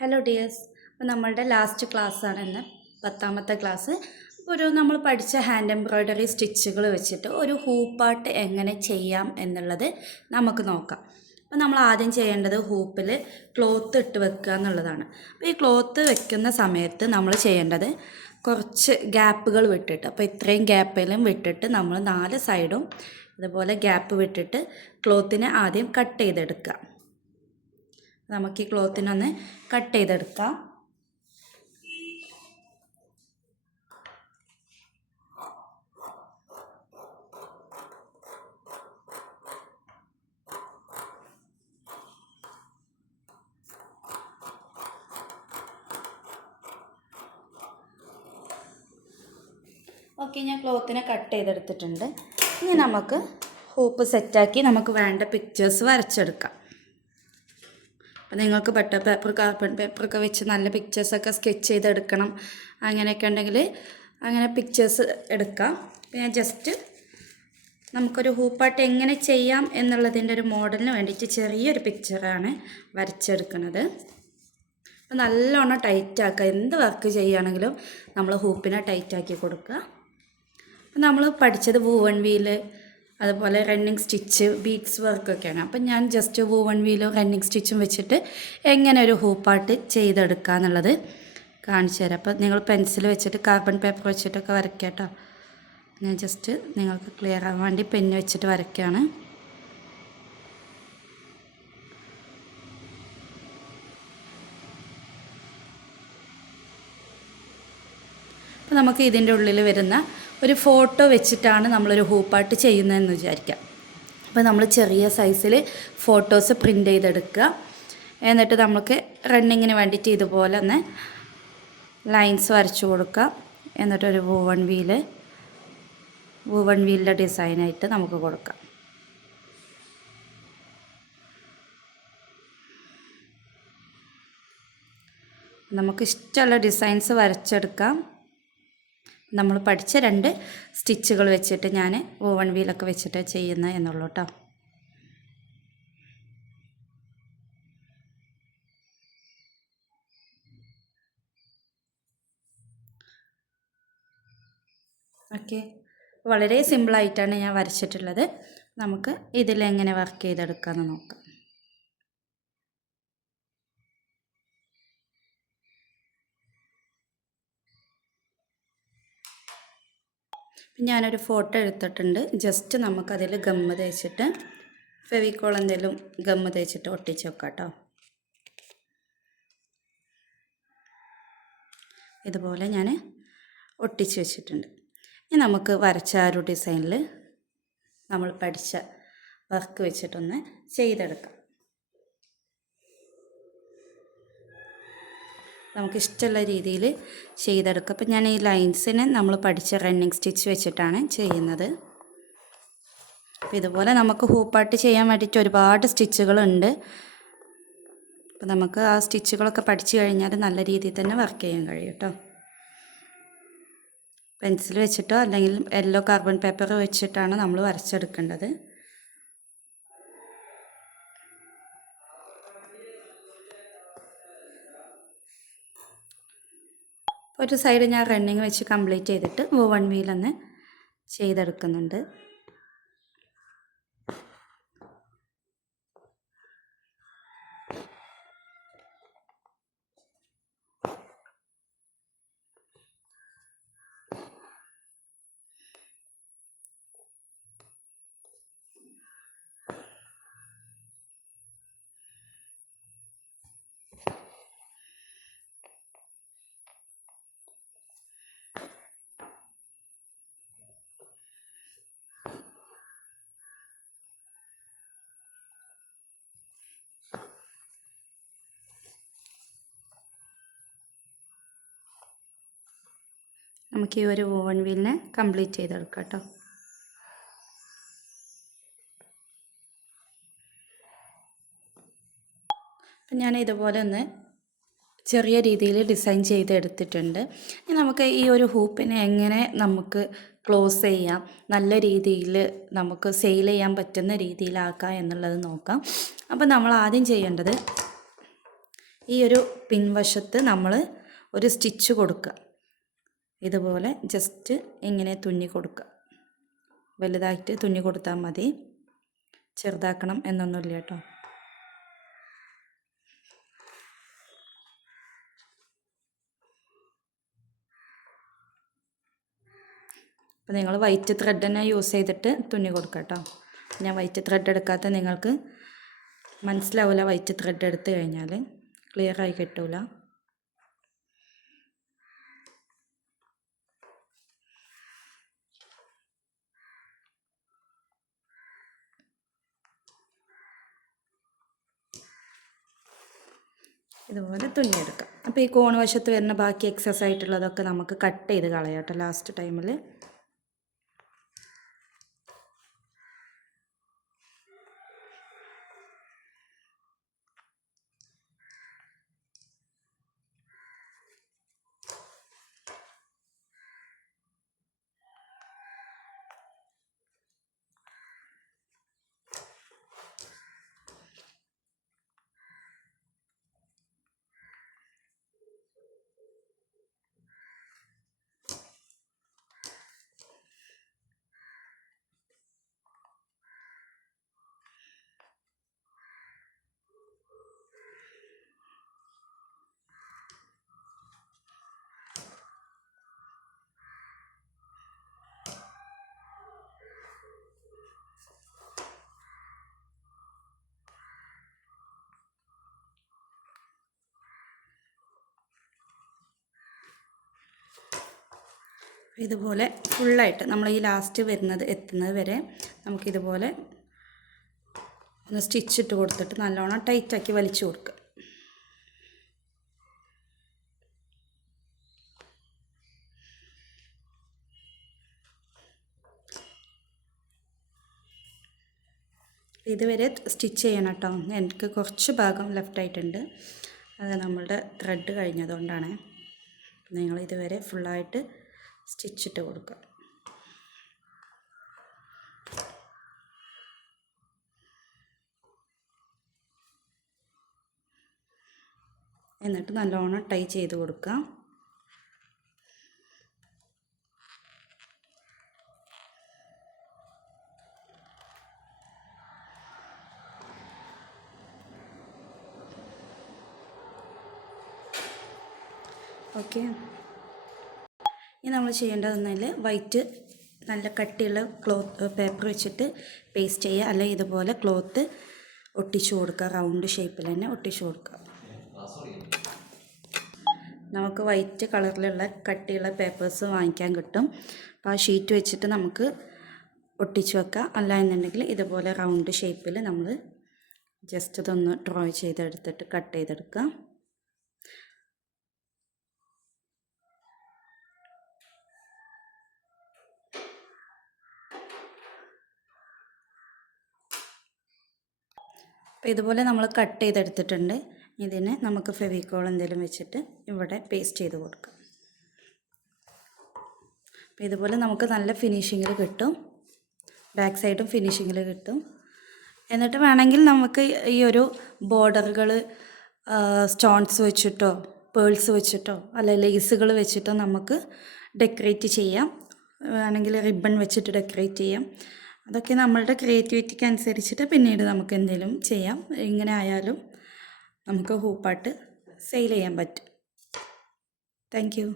Hello dears, അപ്പോൾ നമ്മളുടെ last ക്ലാസ്സാണ് ഇന്ന് 10ാമത്തെ ക്ലാസ്. നമ്മൾ പഠിച്ച ഹാൻഡ് എംബ്രോയ്ഡറി സ്റ്റിച്ചുകൾ വെച്ചിട്ട് ഒരു ഹൂപ്പാട്ട് എങ്ങനെ ചെയ്യാം എന്നുള്ളത് നമുക്ക് നോക്കാം. അപ്പോൾ നമ്മൾ ആദ്യം ചെയ്യേണ്ടത് ഹൂപ്പിൽ ക്ലോത്ത് ഇട്ട് വെക്കുക എന്നുള്ളതാണ്. അപ്പോൾ ഈ ക്ലോത്ത് വെക്കുന്ന സമയത്ത് നമ്മൾ ചെയ്യേണ്ടത് കുറച്ച് ഗ്യാപ്പുകൾ വിട്ടിട്ട്, അപ്പോൾ ഇത്രയും ഗ്യാപ്പിലും വിട്ടിട്ട് നമ്മൾ 4 സൈഡും ഇതുപോലെ ഗ്യാപ്പ് വിട്ടിട്ട് ക്ലോത്തിനെ ആദ്യം കട്ട് ചെയ്തെടുക്കുക. നമുക്ക് ഈ ക്ലോത്തിനൊന്ന് കട്ട് ചെയ്തെടുക്കാം. ഓക്കെ, ഞാൻ ക്ലോത്തിനെ കട്ട് ചെയ്തെടുത്തിട്ടുണ്ട്. ഇനി നമുക്ക് ഹൂപ്പ് സെറ്റാക്കി നമുക്ക് വേണ്ട പിക്ചേഴ്സ് വരച്ചെടുക്കാം. അപ്പോൾ നിങ്ങൾക്ക് ബട്ടർ പേപ്പർ, കാർബൺ പേപ്പറൊക്കെ വെച്ച് നല്ല പിക്ചേഴ്സൊക്കെ സ്കെച്ച് ചെയ്തെടുക്കണം, അങ്ങനെയൊക്കെ ഉണ്ടെങ്കിൽ അങ്ങനെ പിക്ചേഴ്സ് എടുക്കാം. അപ്പോൾ ഞാൻ ജസ്റ്റ് നമുക്കൊരു ഹൂപ്പാട്ട് എങ്ങനെ ചെയ്യാം എന്നുള്ളതിൻ്റെ ഒരു മോഡലിന് വേണ്ടിയിട്ട് ചെറിയൊരു പിക്ചറാണ് വരച്ചെടുക്കുന്നത്. അപ്പോൾ നല്ലോണം ടൈറ്റാക്കുക. എന്ത് വർക്ക് ചെയ്യുകയാണെങ്കിലും നമ്മൾ ഹൂപ്പിനെ ടൈറ്റാക്കി കൊടുക്കുക. അപ്പോൾ നമ്മൾ പഠിച്ചത് വൂവൺ വീല്, അതുപോലെ റണ്ണിങ് സ്റ്റിച്ച്, ബീഡ്സ് വർക്കൊക്കെയാണ്. അപ്പം ഞാൻ ജസ്റ്റ് വൂവൺ വീലും റണ്ണിങ് സ്റ്റിച്ചും വെച്ചിട്ട് എങ്ങനെ ഒരു ഹൂപ്പാട്ട് ചെയ്തെടുക്കുക എന്നുള്ളത് കാണിച്ചു തരാം. അപ്പോൾ നിങ്ങൾ പെൻസിൽ വെച്ചിട്ട് കാർബൺ പേപ്പർ വെച്ചിട്ടൊക്കെ വരയ്ക്കുക കേട്ടോ. ഞാൻ ജസ്റ്റ് നിങ്ങൾക്ക് ക്ലിയർ ആവാൻ വേണ്ടി പെന്ന് വെച്ചിട്ട് വരയ്ക്കുകയാണ്. അപ്പോൾ നമുക്ക് ഇതിൻ്റെ ഉള്ളിൽ വരുന്ന ഒരു ഫോട്ടോ വെച്ചിട്ടാണ് നമ്മളൊരു ഹൂപ്പാട്ട് ചെയ്യുന്നതെന്ന് വിചാരിക്കാം. അപ്പോൾ നമ്മൾ ചെറിയ സൈസിൽ ഫോട്ടോസ് പ്രിൻ്റ് ചെയ്തെടുക്കുക. എന്നിട്ട് നമുക്ക് റണ്ണിങ്ങിന് വേണ്ടിയിട്ട് ഇതുപോലെ ഒന്ന് ലൈൻസ് വരച്ചു കൊടുക്കുക. എന്നിട്ടൊരു വൂവൺ വീലിൻ്റെ ഡിസൈനായിട്ട് നമുക്ക് കൊടുക്കാം. നമുക്ക് ഇഷ്ടമുള്ള ഡിസൈൻസ് വരച്ചെടുക്കാം. നമ്മൾ പഠിച്ച 2 സ്റ്റിച്ചുകൾ വെച്ചിട്ട് ഞാൻ വൂവൺ വീലൊക്കെ വെച്ചിട്ട് ചെയ്യുന്നത് എന്നുള്ളൂ കേട്ടോ. ഓക്കെ, വളരെ സിമ്പിളായിട്ടാണ് ഞാൻ വരച്ചിട്ടുള്ളത്. നമുക്ക് ഇതിലെങ്ങനെ വർക്ക് ചെയ്തെടുക്കാമെന്ന് നോക്കാം. ഞാനൊരു ഫോട്ടോ എടുത്തിട്ടുണ്ട്. ജസ്റ്റ് നമുക്കതിൽ ഗമ്മ് തേച്ചിട്ട് ഫെവിക്കോൾ എന്തെങ്കിലും ഗമ്മ് തേച്ചിട്ട് ഒട്ടിച്ച് വെക്കാം കേട്ടോ. ഇതുപോലെ ഞാൻ ഒട്ടിച്ച് വെച്ചിട്ടുണ്ട്. ഇനി നമുക്ക് വരച്ച ആ ഒരു ഡിസൈനിൽ നമ്മൾ പഠിച്ച വർക്ക് വെച്ചിട്ടൊന്ന് ചെയ്തെടുക്കാം. നമുക്കിഷ്ടമുള്ള രീതിയിൽ ചെയ്തെടുക്കാം. അപ്പം ഞാൻ ഈ ലൈൻസിനെ നമ്മൾ പഠിച്ച റണ്ണിങ് സ്റ്റിച്ച് വെച്ചിട്ടാണ് ചെയ്യുന്നത്. അപ്പോൾ ഇതുപോലെ നമുക്ക് ഹൂപ്പാട്ട് ചെയ്യാൻ വേണ്ടിയിട്ട് ഒരുപാട് സ്റ്റിച്ചുകളുണ്ട്. അപ്പോൾ നമുക്ക് ആ സ്റ്റിച്ചുകളൊക്കെ പഠിച്ചു കഴിഞ്ഞാൽ നല്ല രീതിയിൽ തന്നെ വർക്ക് ചെയ്യാൻ കഴിയും കേട്ടോ. പെൻസിൽ വെച്ചിട്ടോ അല്ലെങ്കിൽ യെല്ലോ കാർബൺ പേപ്പർ വെച്ചിട്ടാണ് നമ്മൾ വരച്ചെടുക്കേണ്ടത്. ഒരു സൈഡ് ഞാൻ റണ്ണിങ് വെച്ച് കംപ്ലീറ്റ് ചെയ്തിട്ട് വൂവൺ വീലൊന്ന് ചെയ്തെടുക്കുന്നുണ്ട്. നമുക്ക് ഈ ഒരു വൂവൺ വീലിനെ കംപ്ലീറ്റ് ചെയ്തെടുക്കാം കേട്ടോ. അപ്പം ഞാൻ ഇതുപോലെ ഒന്ന് ചെറിയ രീതിയിൽ ഡിസൈൻ ചെയ്തെടുത്തിട്ടുണ്ട്. ഇനി നമുക്ക് ഈ ഒരു ഹൂപ്പിനെ എങ്ങനെ നമുക്ക് ക്ലോസ് ചെയ്യാം, നല്ല രീതിയിൽ നമുക്ക് സെയിൽ ചെയ്യാൻ പറ്റുന്ന രീതിയിലാക്കാം എന്നുള്ളത് നോക്കാം. അപ്പോൾ നമ്മൾ ആദ്യം ചെയ്യേണ്ടത് ഈ ഒരു പിൻവശത്ത് നമ്മൾ ഒരു സ്റ്റിച്ച് കൊടുക്കുക. ഇതുപോലെ ജസ്റ്റ് ഇങ്ങനെ തുന്നി കൊടുക്കുക. വലുതായിട്ട് തുന്നി കൊടുത്താൽ മതി, ചെറുതാക്കണം എന്നൊന്നുമില്ല കേട്ടോ. അപ്പോൾ നിങ്ങൾ വൈറ്റ് ത്രെഡ് തന്നെ യൂസ് ചെയ്തിട്ട് തുന്നി കൊടുക്കുക കേട്ടോ. ഞാൻ വൈറ്റ് ത്രെഡ് എടുക്കാത്ത നിങ്ങൾക്ക് മനസ്സിലാവില്ല. വൈറ്റ് ത്രെഡ് എടുത്തു കഴിഞ്ഞാൽ ക്ലിയർ ആയി കിട്ടൂല. ഇതുപോലെ തുന്നിയെടുക്കാം. അപ്പോൾ ഈ കോൺ വശത്ത് വരുന്ന ബാക്കി എക്സസ് ആയിട്ടുള്ളതൊക്കെ നമുക്ക് കട്ട് ചെയ്ത് കളയാം കേട്ടോ ലാസ്റ്റ് ടൈമിൽ. ഇതുപോലെ ഫുള്ളായിട്ട് നമ്മൾ ഈ ലാസ്റ്റ് എത്തുന്നത് വരെ നമുക്കിതുപോലെ ഒന്ന് സ്റ്റിച്ചിട്ട് കൊടുത്തിട്ട് നല്ലോണം ടൈറ്റാക്കി വലിച്ചു കൊടുക്കുക. ഇതുവരെ സ്റ്റിച്ച് ചെയ്യണം കേട്ടോ. എനിക്ക് കുറച്ച് ഭാഗം ലെഫ്റ്റ് ആയിട്ടുണ്ട്, അത് നമ്മളുടെ ത്രെഡ് കഴിഞ്ഞതുകൊണ്ടാണ്. നിങ്ങൾ ഇതുവരെ ഫുള്ളായിട്ട് സ്റ്റിച്ചിട്ട് കൊടുക്കുക. എന്നിട്ട് നല്ലോണം ടൈ ചെയ്ത് കൊടുക്കുക. ഓക്കെ, ഇനി നമ്മൾ ചെയ്യേണ്ടതെന്നാൽ വൈറ്റ് നല്ല കട്ടിയുള്ള പേപ്പർ വെച്ചിട്ട് പേസ്റ്റ് ചെയ്യുക, അല്ലെങ്കിൽ ഇതുപോലെ ക്ലോത്ത് ഒട്ടിച്ചു കൊടുക്കുക. റൗണ്ട് ഷേപ്പിൽ തന്നെ ഒട്ടിച്ചു കൊടുക്കുക. നമുക്ക് വൈറ്റ് കളറിലുള്ള കട്ടിയുള്ള പേപ്പേഴ്സ് വാങ്ങിക്കാൻ കിട്ടും. അപ്പോൾ ആ ഷീറ്റ് വെച്ചിട്ട് നമുക്ക് ഒട്ടിച്ചു വെക്കാം. അല്ല എന്നുണ്ടെങ്കിൽ ഇതുപോലെ റൗണ്ട് ഷേപ്പിൽ നമ്മൾ ജസ്റ്റ് ഇതൊന്ന് ഡ്രോ ചെയ്തെടുത്തിട്ട് കട്ട് ചെയ്തെടുക്കാം. അപ്പോൾ ഇതുപോലെ നമ്മൾ കട്ട് ചെയ്തെടുത്തിട്ടുണ്ട്. ഇതിനെ നമുക്ക് ഫെവിക്കോൾ എന്തെങ്കിലും വെച്ചിട്ട് ഇവിടെ പേസ്റ്റ് ചെയ്ത് കൊടുക്കാം. അപ്പോൾ ഇതുപോലെ നമുക്ക് നല്ല ഫിനിഷിങ്ങിൽ കിട്ടും, ബാക്ക് സൈഡും ഫിനിഷിങ്ങിൽ കിട്ടും. എന്നിട്ട് വേണമെങ്കിൽ നമുക്ക് ഈ ഒരു ബോർഡറുകൾ സ്റ്റോൺസ് വെച്ചിട്ടോ പേൾസ് വെച്ചിട്ടോ അല്ല ലേസുകൾ വെച്ചിട്ടോ നമുക്ക് ഡെക്കറേറ്റ് ചെയ്യാം. വേണമെങ്കിൽ റിബൺ വെച്ചിട്ട് ഡെക്കറേറ്റ് ചെയ്യാം. അതൊക്കെ നമ്മളുടെ ക്രിയേറ്റിവിറ്റിക്ക് അനുസരിച്ചിട്ട് പിന്നീട് നമുക്ക് എന്തെങ്കിലും ചെയ്യാം. ഇങ്ങനെ ആയാലും നമുക്ക് ഹൂപ്പാട്ട് സെയിൽ ചെയ്യാൻ പറ്റും. Thank you.